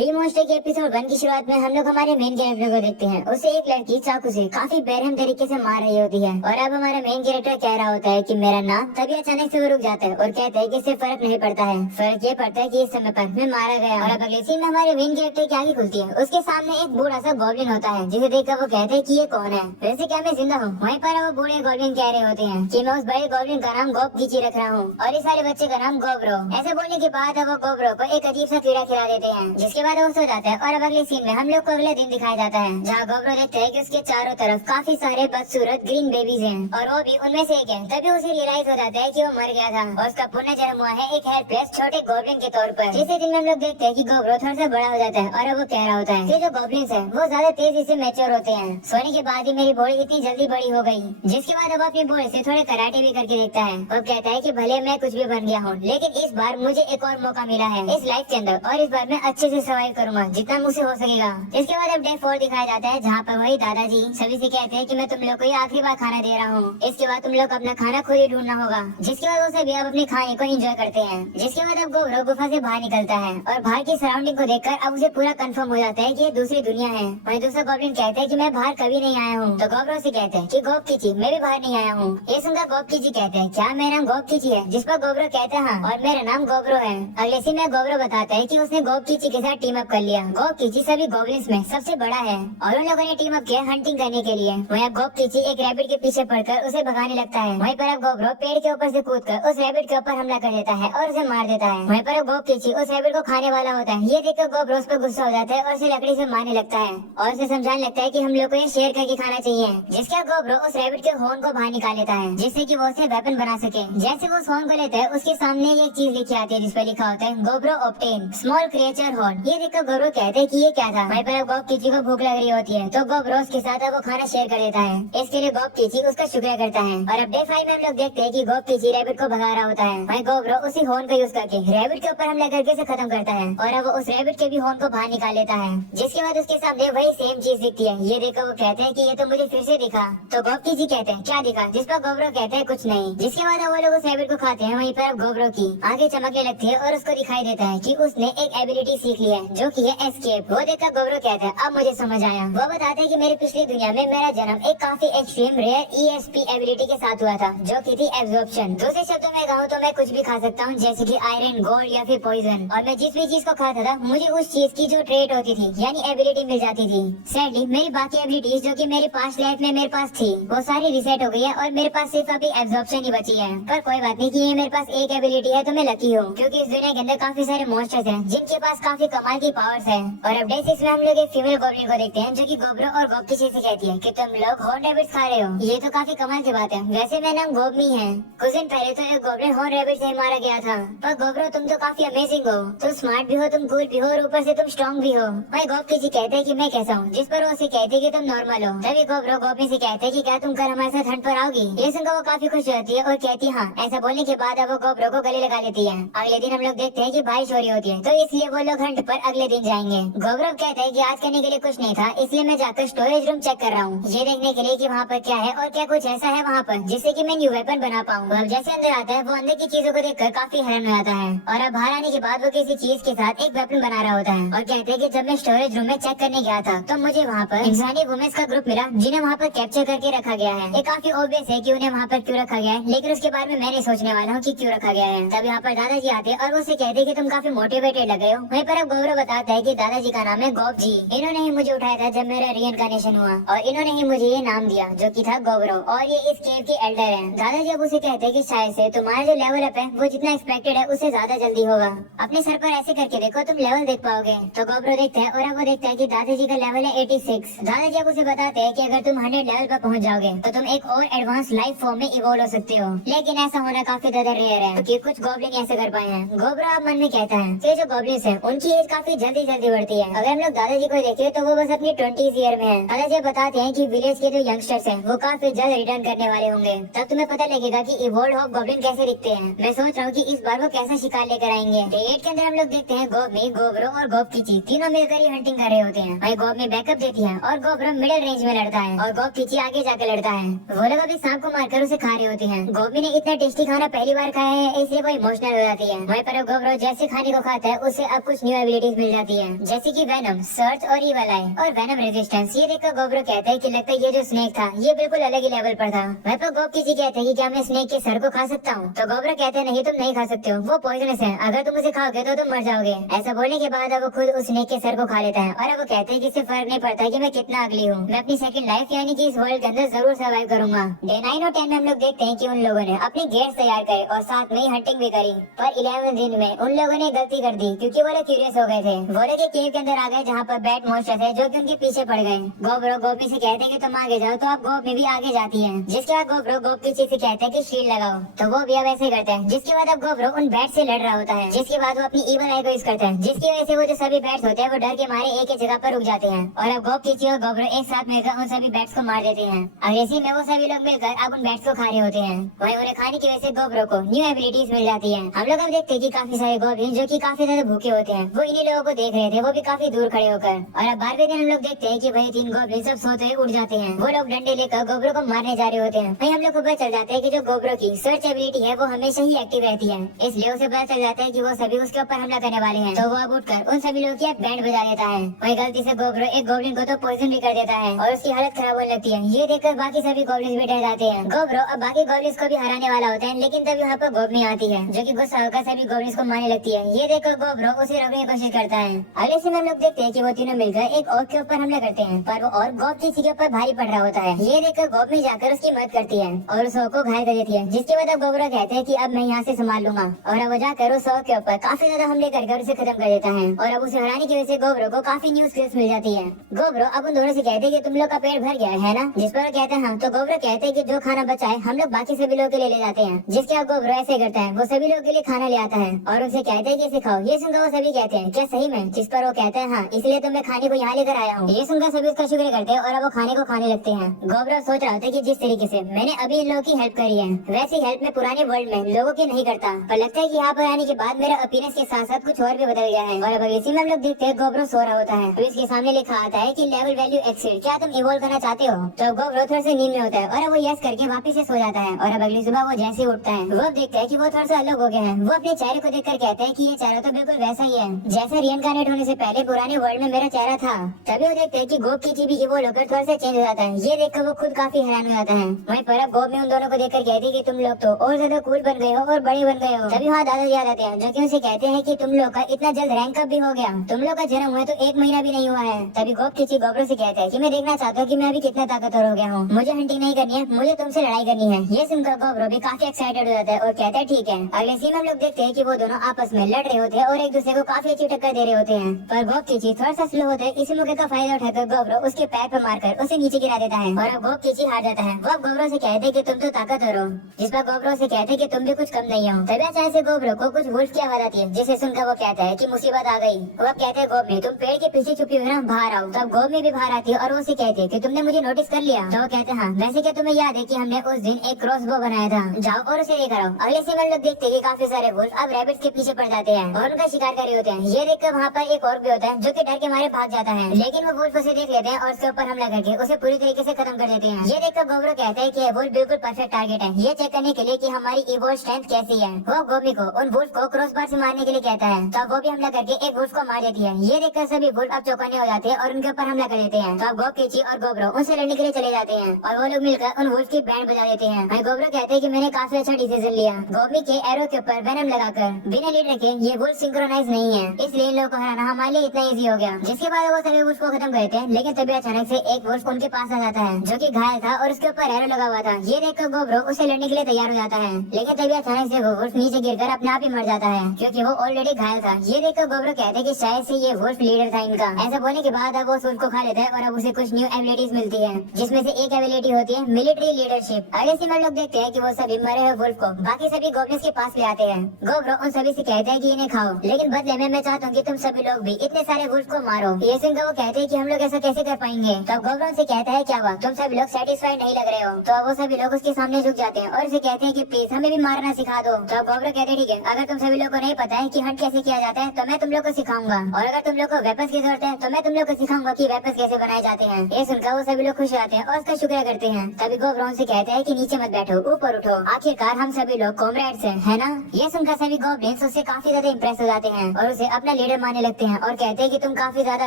रीमॉन्स्टर के एपिसोड 1 की शुरुआत में हम लोग हमारे मेन कैरेक्टर को देखते हैं। उसे एक लड़की चाकू से काफी बेरहम तरीके से मार रही होती है और अब हमारा मेन कैरेक्टर कह रहा होता है कि मेरा नाम, तभी अचानक से वो रुक जाता है और कहता है कि इससे फर्क नहीं पड़ता है। फर्क ये पड़ता है कि इस समय पर मैं मारा गया। और अब अगले सीन में हमारे मेन कैरेक्टर की आंखें खुलती है। उसके सामने एक बूढ़ा सा गॉब्लिन होता है जिसे देखकर वो कहते हैं कि ये कौन है। वैसे क्या मैं जिंदा हूँ? वहीं पर वो बूढ़े गॉब्लिन कह रहे होते हैं कि मैं उस बड़े गॉब्लिन का नाम गॉब कीची रख रहा हूँ और इस सारे बच्चे का नाम गोब्रो। ऐसे बोलने के बाद वो गोब्रो को एक अजीब सा कीड़ा खिला देते हैं जिसके बाद वो सो जाता है। और अब अगले सीन में हम लोग को अगले दिन दिखाया जाता है जहाँ गोब्रो देखते हैं कि उसके चारों तरफ काफी सारे बदसूरत ग्रीन बेबीज हैं और वो भी उनमें से एक है। तभी उसे रियलाइज हो जाता है कि वो मर गया था और उसका पुनर्जन्म हुआ है एक हेल्पलेस छोटे गॉब्लिन के तौर पर। जिसे दिन में हम लोग देखते हैं कि गोब्रो थोड़ा सा बड़ा हो जाता है और अब वो कह रहा होता है कि जो गॉब्लिन्स है वो ज्यादा तेजी से मैच्योर होते हैं। सोने के बाद ही मेरी बॉडी इतनी जल्दी बड़ी हो गई। जिसके बाद अब अपनी बॉडी से थोड़े कराटे भी करके देखता है और कहता है कि भले मैं कुछ भी बन गया हूँ लेकिन इस बार मुझे एक और मौका मिला है इस लाइफ के अंदर और इस बार मैं अच्छे से सर्वाइव करूंगा जितना मुझसे हो सकेगा। इसके बाद अब डे 4 दिखाया जाता है जहाँ पर वही दादाजी सभी से कहते हैं कि मैं तुम लोग को ये आखिरी बार खाना दे रहा हूँ। इसके बाद तुम लोग अपना खाना खुद ही ढूंढना होगा। जिसके बाद वो सभी अब अपने खाने को एंजॉय करते हैं। जिसके बाद अब गोब्रो गुफा से बाहर निकलता है और बाहर की सराउंडिंग को देखकर अब उसे पूरा कंफर्म हो जाता है कि ये दूसरी दुनिया है। वहीं दूसरा गॉब्लिन कहता है कि मैं बाहर कभी नहीं आया हूँ। तो गोब्रो से कहते हैं कि गोब कीची मैं भी बाहर नहीं आया हूँ। ये सुनकर गोब कीची कहते हैं क्या मेरा नाम गोब कीची है? जिस पर गोब्रो कहता है हाँ और मेरा नाम गोब्रो है। अगले सीन में गोब्रो बताता है कि उसने गोब कीची के साथ टीम अप कर लिया। गोब कीची सभी गॉब्लिन्स में सबसे बड़ा है और उन लोगों ने टीम अप किया हंटिंग करने के लिए। वहीं अब गोब कीची एक रैबिट के पीछे पड़कर उसे भगाने लगता है। वहीं पर अब गोब्रो पेड़ के ऊपर से कूदकर उस रैबिट के ऊपर हमला कर देता है और उसे मार देता है। वहीं पर अब गोब कीची उस रैबिट को खाने वाला होता है। ये देखकर गोब्रो उस पर गुस्सा हो जाता है और उसे लकड़ी से मारने लगता है और उसे समझाने लगता है कि हम लोग को ये शेयर करके खाना चाहिए। जिसके गोब्रो उस रैबिट के हॉर्न को बाहर निकाल लेता है जिससे कि वो उसे वेपन बना सके। जैसे वो उस हॉर्न को लेता है उसके सामने एक चीज लिखी आती है जिस पर लिखा होता है गोब्रो ऑब्टेन स्मॉल क्रिएचर हॉर्न। ये देखकर गोब्रो कहते हैं कि ये क्या था। वहीं पर अब गोब कीची को भूख लग रही होती है तो गोब्रो उसके साथ अब वो खाना शेयर कर देता है। इसके लिए गोब कीची उसका शुक्रिया करता है। और अब डे 5 में हम लोग देखते हैं कि गोब कीची रैबिट को भगा रहा होता है। वहीं गोब्रो उसी हॉर्न का यूज करके रैबिट के ऊपर हमला करके इसे खत्म करता है और अब वो उस रैबिट के भी हॉर्न को बाहर निकाल लेता है। जिसके बाद उसके सामने वही सेम चीज दिखती है। ये देखकर वो कहते हैं कि ये तो मुझे फिर से दिखा। तो गोब कीची कहते हैं क्या दिखा? जिस पर गोब्रो कहते हैं कुछ नहीं। जिसके बाद वो लोग उस रैबिट को खाते हैं। वहीं पर अब गोब्रो की आंखें चमकने लगती है और उसको दिखाई देता है कि उसने एक एबिलिटी सीख ली है जो कि है एस्केप। वो देखकर गोब्रो कहता है अब मुझे समझ आया। वो बताते हैं कि मेरी पिछली दुनिया में मेरा जन्म एक काफी एक्सट्रीम रेयर ESP एबिलिटी के साथ हुआ था जो कि थी एब्जॉर्प्शन। दूसरे शब्दों में कहूँ तो मैं कुछ भी खा सकता हूँ जैसे कि आयरन, गोल्ड या फिर पॉइजन। और मैं जिस भी चीज को खाता था मुझे उस चीज की जो ट्रेट होती थी यानी एबिलिटी मिल जाती थी। सैडली मेरी बाकी एबिलिटीज जो कि मेरी पास्ट लाइफ में मेरे पास थी वो सारी रिसेट हो गई है और मेरे पास सिर्फ अभी एब्जॉर्प्शन ही बची है। पर कोई बात नहीं कि ये मेरे पास एक एबिलिटी है तो मैं लकी हूँ क्योंकि इस दुनिया के अंदर काफी सारे मॉन्स्टर्स हैं जिनके पास काफी कमाल की पावर्स है। और अब डे 6 में हम लोग एक फीमेल गॉब्लिन को देखते हैं जो कि गोब्रो और गोब कीची से कहती है कि तुम लोग हॉर्न रैबिट खा रहे हो। ये तो काफी कमाल की बात है। वैसे मेरा नाम गोबमी है। कुछ दिन पहले तो एक गॉब्लिन हॉर्न रैबिट से मारा गया था। पर गोब्रो तुम तो काफी अमेजिंग हो। तुम स्मार्ट भी हो, तुम कूल भी हो और ऊपर से तुम स्ट्रॉन्ग भी हो। वही गोब कीची कहते हैं कि मैं कैसा हूँ? जिस पर वो उसे कहते हैं कि तुम नॉर्मल हो। तभी गोब्रो गोबमी से कहते हैं कि क्या तुम कल हमारे साथ हंट पर आओगी? ये सुनकर वो काफी खुश रहती है और कहती है हाँ। ऐसा बोलने के बाद अब वो गोब्रो को गले लगा लेती है। अगले दिन हम लोग देखते हैं कि बारिश हो रही होती है तो इसलिए वो लोग हंट पर अगले दिन जाएंगे। गोब्रो कहते हैं कि आज करने के लिए कुछ नहीं था इसलिए मैं जाकर स्टोरेज रूम चेक कर रहा हूँ ये देखने के लिए कि वहाँ पर क्या है और क्या कुछ ऐसा है वहाँ पर जिससे कि मैं न्यू वेपन बना पाऊँ। अब जैसे अंदर आता है वो अंदर की चीजों को देखकर काफी हैरान हो जाता है और अब बाहर आने के बाद वो किसी चीज के साथ एक वेपन बना रहा होता है और कहते हैं कि जब मैं स्टोरेज रूम में चेक करने गया था तो मुझे वहाँ पर इंसानी वुमेन्स का ग्रुप मिला जिन्हें वहाँ पर कैप्चर करके रखा गया है। ये काफी ऑब्वियस है कि उन्हें वहाँ पर क्यों रखा गया है लेकिन उसके बारे में मैं नहीं सोचने वाला हूँ कि क्यों रखा गया है। तब यहाँ पर दादाजी आते और वो उसे कहते कि तुम काफी मोटिवेटेड लग रहे हो। वहीं पर अब गौरव बताता है कि दादाजी का नाम है गोब जी। इन्होंने ही मुझे उठाया था जब मेरा रीइंकार्नेशन हुआ और इन्होंने ही मुझे ये नाम दिया जो कि था गौरव और ये इस केव के एल्डर हैं। दादाजी अब उसे कहते हैं कि शायद से तुम्हारा जो लेवल अप है वो जितना एक्सपेक्टेड है उससे ज्यादा जल्दी होगा। अपने सर पर ऐसे करके देखो तुम लेवल देख पाओगे। तो गौरव देखता है और अब वो देखता है कि दादाजी का लेवल है 86। दादाजी अब उसे बताते हैं कि अगर तुम 100 लेवल पर पहुंच जाओगे तो तुम एक और एडवांस लाइफ फॉर्म में इवॉल्व हो सकते हो। लेकिन ऐसा होना काफी ज्यादा रेयर है क्योंकि कुछ गॉब्लिन ऐसे कर पाए हैं। गौरव अब मन में कहता है कि जो गॉब्लिन्स हैं उनकी एज काफी जल्दी बढ़ती है। अगर हम लोग दादाजी को देखें तो वो बस अपनी 20th ईयर में है। दादाजी बताते हैं कि विलेज के जो यंगस्टर्स हैं वो काफी जल्द रिटर्न करने वाले होंगे। तब तुम्हें पता लगेगा कि इवॉल्व ऑफ गॉब्लिन कैसे दिखते हैं। मैं सोच रहा हूँ कि इस बार वो कैसा शिकार लेकर आएंगे। डे 8 के अंदर हम लोग देखते हैं गोबमी, गोब्रो और गोब कीची तीनों मिलकर ही हंटिंग कर रहे होते हैं। वही गोबमी बैकअप देती है और गोब्रो मिडिल रेंज में लड़ता है और गोब कीची आगे जाकर लड़ता है। वो लोग अभी सांप को मारकर उसे खा रहे होते हैं। गोबमी ने इतना टेस्टी खाना पहली बार खाया है इसलिए वो इमोशनल हो जाती है। वहीं पर गोब्रो जैसे खाने को खाता है उससे अब कुछ न्यू एबिलिटी एबिलिटीज मिल जाती है, जैसे कि वेनम, सर्च और ईवल आई और वेनम रेजिस्टेंस। ये देखकर गोब्रो कहता है कि लगता है ये जो स्नेक था ये बिल्कुल अलग ही लेवल पर था। वहाँ पर गोब किसी कहते हैं कि क्या मैं स्नेक के सर को खा सकता हूँ, तो गोब्रो कहते हैं नहीं तुम नहीं खा सकते हो, वो पॉइजनस है, अगर तुम उसे खाओगे तो तुम मर जाओगे। ऐसा बोलने के बाद अब वो खुद उस स्नेक के सर को खा लेता है और अब वो कहते हैं कि इससे फर्क नहीं पड़ता कि मैं कितना अगली हूँ, मैं अपनी सेकंड लाइफ यानी कि इस वर्ल्ड के अंदर जरूर सर्वाइव करूंगा। डे 9 और 10 में हम लोग देखते हैं कि उन लोगों ने अपनी गेट्स तैयार करे और साथ में ही हंटिंग भी करी, पर 11वें दिन में उन लोगों ने गलती कर दी क्योंकि वो लोग क्यूरियस हो गए थे। वो लोग एक केव के अंदर आ गए जहाँ पर बैट मॉन्स्टर थे जो कि उनके पीछे पड़ गए। गोब्रो गोपी से कहते हैं कि तुम आगे जाओ, तो अब गोपी भी आगे जाती है, जिसके बाद गोब्रो गोपी से कहते हैं कि शील्ड लगाओ, तो वो भी अब ऐसे करते हैं। जिसके बाद अब गोब्रो उन बैट से लड़ रहा होता है, जिसके बाद वो अपनी ईवल आई को यूज करता है, जिसकी वजह से वो जो सभी बैट्स होते हैं वो डर के मारे एक ही जगह पर रुक जाते हैं और अब गोपी और गोब्रो एक साथ मिलकर उन सभी बैट्स को मार देते हैं। अंग्रेजी में वो सभी लोग मिलकर अब उन बैट्स को खा रहे होते हैं। वहीं उन्हें खाने की वजह से गोब्रो को न्यू एबिलिटीज मिल जाती है। हम लोग अब देखते हैं कि काफी सारे गोब्लिन जो कि काफी ज्यादा भूखे होते हैं वो इन्हीं लोगों को देख रहे थे, वो भी काफी दूर खड़े होकर। और अब 12वें दिन हम लोग देखते हैं कि वही 3 गोब्लिन सब सोते हुए उठ जाते हैं। वो लोग डंडे लेकर गोब्रो को मारने जा रहे होते हैं। वहीं हम लोग को पता चल जाता है कि जो गोब्रो की सर्च एबिलिटी है वो हमेशा ही एक्टिव रहती है, इसलिए उसे पता चल जाता है कि वो सभी उसके ऊपर हमला करने वाले हैं, तो वो अब उठकर उन सभी लोगों की बैंड बजा देता है। वही गलती से गोब्रो एक गोब्लिन को तो पॉइजन भी कर देता है और उसकी हालत खराब होने लगती है। ये देखकर बाकी सभी गोब्लिन भी डर जाते हैं। गोब्रो अब बाकी गोब्लिन को भी हराने वाला होता है, लेकिन तभी वहाँ पर गोबनी आती है जो कि गुस्सा होकर सभी गोब्लिन को मारने लगती है। ये देखकर गोब्रो उसे रोकने की कोशिश करता है। अगले सीन में हम लोग देखते हैं कि वो तीनों मिलकर एक और के ऊपर हमला करते हैं, पर वो और गोब किसी के ऊपर भारी पड़ रहा होता है। ये देखकर गोबनी जाकर उसकी मदद करती है और उस को घायल कर देती है, जिसके बाद अब गोब्रो कहते हैं कि अब मैं यहाँ से संभाल लूंगा और अब वो जाकर उस के ऊपर काफी ज्यादा हमले कर उसे खत्म कर देता है और अब उसे हराने की वजह से गोब्रो को काफी न्यू स्किल्स मिल जाती है। गोब्रो अब उन दोनों से कहते हैं कि तुम लोग का पेट भर गया है ना, जिस पर वो कहते हैं हाँ, तो गोब्रो कहते हैं कि जो खाना बचा है हम लोग बाकी सभी लोगों के लिए ले जाते हैं, जिसके बाद गोब्रो ऐसे करता है, वो सभी लोगों के लिए खाना ले आता है और उनसे कहते हैं कि इसे खाओ। ये सुनकर वो सभी कहते हैं क्या सही में, जिस पर वो कहता है हाँ, इसलिए तो मैं खाने को यहाँ लेकर आया हूँ। ये सुनकर सभी उसका शुक्र करते हैं और अब वो खाने को खाने लगते हैं। गोब्रो सोच रहा था कि जिस तरीके से मैंने अभी इन लोगों की हेल्प करी है वैसी हेल्प मैं पुराने वर्ल्ड में लोगों की नहीं करता, पर लगता है कि यहाँ पर आने के बाद मेरा अपीयरेंस के साथ साथ कुछ और भी बदल गया है। और अब इसी में हम लोग देखते हैं गोब्रो सो रहा होता है, तो इसके सामने लिखा आता है कि लेवल वैल्यू एक्सीड, क्या तुम इवॉल्व करना चाहते हो? तो गोब्रो थोड़ा सा नींद में होता है और अब वो यस करके वापस से सो जाता है और अब अगली सुबह वो जैसे उठता है वो देखता है कि वो थोड़ा सा अलग हो गया है। वो अपने चेहरे को देखकर कहता है कि ये चेहरा तो बिल्कुल वैसा ही है जैसा रिइनकार्नेट होने से पहले पुराने वर्ल्ड में मेरा चेहरा था। तभी वो देखते हैं कि गोब की भी इवॉल्व होकर थोड़ा सा चेंज हो जाता है। ये देखकर वो खुद काफी हैरान हो जाता है। वहीं पर अब गोब में उन दोनों को देखकर कहती है कि तुम लोग तो और ज्यादा कूल बन गए हो और बड़े बन गए हो। तभी वहाँ दादाजी आ जाते हैं जो कि उनसे कहते हैं कि तुम लोग का इतना जल्द रैंक अप भी हो गया, तुम लोग का जन्म हुआ तो 1 महीना भी नहीं हुआ है। तभी गोब किसी गोब्रो से कहता है कि मैं देखना चाहता हूँ कि मैं अभी कितना ताकतवर हो गया हूँ, मुझे हंटिंग नहीं करनी है, मुझे तुमसे लड़ाई करनी है। ये सुनकर गोब्रो भी काफी एक्साइटेड हो जाता है और कहता है ठीक है। अगले सीन में हम लोग देखते हैं कि वो दोनों आपस में लड़ रहे होते हैं और एक दूसरे को काफी अच्छी टक्कर दे रहे होते हैं, पर गोब किसी थोड़ा सा स्लो होता है। इसी मौके का फायदा उठाकर गोब्रो उसके पैर पर मारकर उसे नीचे गिरा देता है और अब गोब किसी हार जाता है। वो गोब्रो से कहते हैं कि तुम तो ताकतवर हो, जिस पर गोब्रो से कहते हैं कि तुम भी कुछ कम नहीं हो। तभी अचानक से गोब्रो को कुछ वुल्फ की आवाज आती है, जिसे सुनकर वो कहता है कि मुसीबत आ गई। वो अब कहते हैं गोब में तुम पेड़ के पीछे छुपी हुई ना, बाहर आओ। तब गोब में भी बाहर आती है और वो उसे कहती है कि तुमने मुझे नोटिस कर लिया। तो वो कहते हैं हाँ, वैसे क्या तुम्हें याद है कि हमने उस दिन एक क्रॉसबो बनाया था, जाओ और उसे लेकर आओ। अगले सीन में लोग देखते हैं कि काफी सारे वुल्फ अब रैबिट्स के पीछे पड़ जाते हैं और उनका शिकार कर रहे होते हैं। ये देखकर वहाँ पर एक और भी होता है जो कि डर के मारे भाग जाता है, लेकिन वो वुल्फ उसे देख लेते हैं और उसके ऊपर हमला करके उसे पूरी तरीके से खत्म कर देते हैं। ये देखकर गोब्रो कहता है कि वुल्फ बिल्कुल परफेक्ट टारगेट है, ये चेक करने के लिए कि हमारी इवोल्व स्ट्रेंथ कैसी है। वो गोबी को उन वुल्फ को क्रॉसबार से मारने के लिए कहता है, तो वो भी हमला करके एक वुल्फ को मार देती है। ये देखकर सभी वुल्फ अब चौकन्ने हो जाते हैं और उनके ऊपर हमला कर देते हैं। तो अब गोब किची और गोब्रो उनसे लड़ने के लिए चले जाते हैं और वो लोग मिलकर उन वुल्फ की बैंड बजा देते हैं। गोब्रो कहते हैं कि मैंने काफी अच्छा डिसीजन लिया, गोबी के एरो के ऊपर वेनम लगाकर बिना लीडर के ये वुल्फ सिंक्रोनाइज नहीं है, इसलिए इन लोगों को हराना हमारे लिए इतना इजी हो गया। जिसके बाद वो सभी वुल्फ को खत्म करते हैं, लेकिन तभी अचानक से एक वुल्फ उनके पास आ जाता है जो कि घायल था और उसके ऊपर एरो लगा हुआ था। ये देखकर गोब्रो उसे लड़ने के लिए तैयार हो जाता है, लेकिन तभी अचानक से वो वुल्फ नीचे गिरकर अपने आप ही मर जाता है क्योंकि वो ऑलरेडी घायल था। ये देखकर गोब्रो कहते हैं कि शायद से ये वुल्फ लीडर था इनका। ऐसा बोलने के बाद अब वो वुल्फ को खा लेता है और अब उसे कुछ न्यू एबिलिटीज मिलती है, जिसमें से एक एबिलिटी होती है मिलिट्री लीडरशिप। अगले सीन में लोग देखते हैं कि वो सभी मरे हुए वुल्फ को बाकी सभी गोब्लिन्स के पास ले आते हैं। गोब्रो उन सभी से कहते हैं कि इन्हें खाओ, लेकिन बदले में मैं चाहता हूँ कि तुम सभी लोग भी इतने सारे वुल्फ को मारो। ये सुनकर वो कहते हैं कि हम लोग ऐसा कैसे कर पाएंगे। तब गोब्रो उनसे कहता है क्या हुआ, तुम सभी लोग सेटिस्फाइड नहीं लग रहे हो। तो वो सभी लोग उसके सामने झुक जाते हैं और उसे कहते हैं कि प्लीज हमें भी मारना सिखा दो। तो गोब्रो कहते हैं ठीक है, अगर तुम सभी लोग को नहीं पता है कि हंट कैसे किया जाता है तो मैं तुम लोग को सिखाऊंगा, और अगर तुम लोग को वेपन्स की जरूरत है तो मैं तुम लोग को सिखाऊंगा कि वेपन्स कैसे बनाए जाते हैं। ये सुनकर वो सभी लोग खुश होते हैं और उसका शुक्रिया करते हैं। तभी गोब्रो उनसे कहता है कि नीचे मत बैठो, ऊपर उठो, आखिरकार हम सभी लोग कॉमरेड्स हैं, है ना। ये सुनकर सभी गोब्लिन्स उससे काफी ज्यादा इम्प्रेस हो जाते हैं और उसे अपना लीडर मानने लगते हैं और कहते हैं कि तुम काफी ज्यादा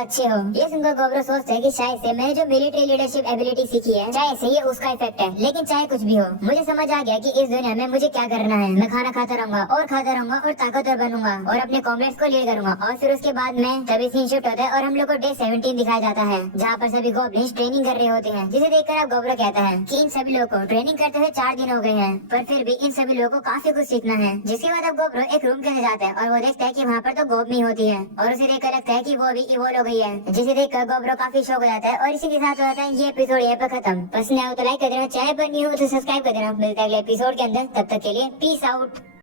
अच्छे हो। ये सुनकर गोब्रो सोचते हैं कि शायद से मैंने जो मिलिट्री लीडरशिप एबिलिटी सीखी है शायद से ये उसका इफेक्ट है। लेकिन चाहे कुछ भी हो, मुझे समझ आ गया कि इस दुनिया में मुझे क्या करना है। मैं खाना खाता रहूंगा और ताकतवर बनूंगा और अपने कॉमरेड्स को लीड करूंगा। और फिर उसके बाद में तभी सीन शिफ्ट होता है और हम लोग को डे 17 दिखाया जाता है, जहाँ पर सभी गॉब्लिन्स ट्रेनिंग कर रहे होते हैं। जिसे देखकर अब गोब्रो कहता है कि इन सभी लोगों को ट्रेनिंग करते हुए 4 दिन हो गए हैं, पर फिर भी इन सभी लोगों को काफी कुछ सीखना है। जिसके बाद अब गोब्रो एक रूम के अंदर जाता है और वो देखता है कि वहाँ पर तो गोबनी होती है और उसे देखकर लगता है कि वो भी इवॉल्व हो गई है। जिसे देखकर गोब्रो काफी शौक हो जाता है और इसी के साथ हो जाता है ये एपिसोड यहाँ पर खत्म। पसंद आया हो तो लाइक कर देना, चैनल पर न्यू हो तो सब्सक्राइब कर देना। मिलता है अगले एपिसोड के अंदर, तब तक के लिए पीस आउट।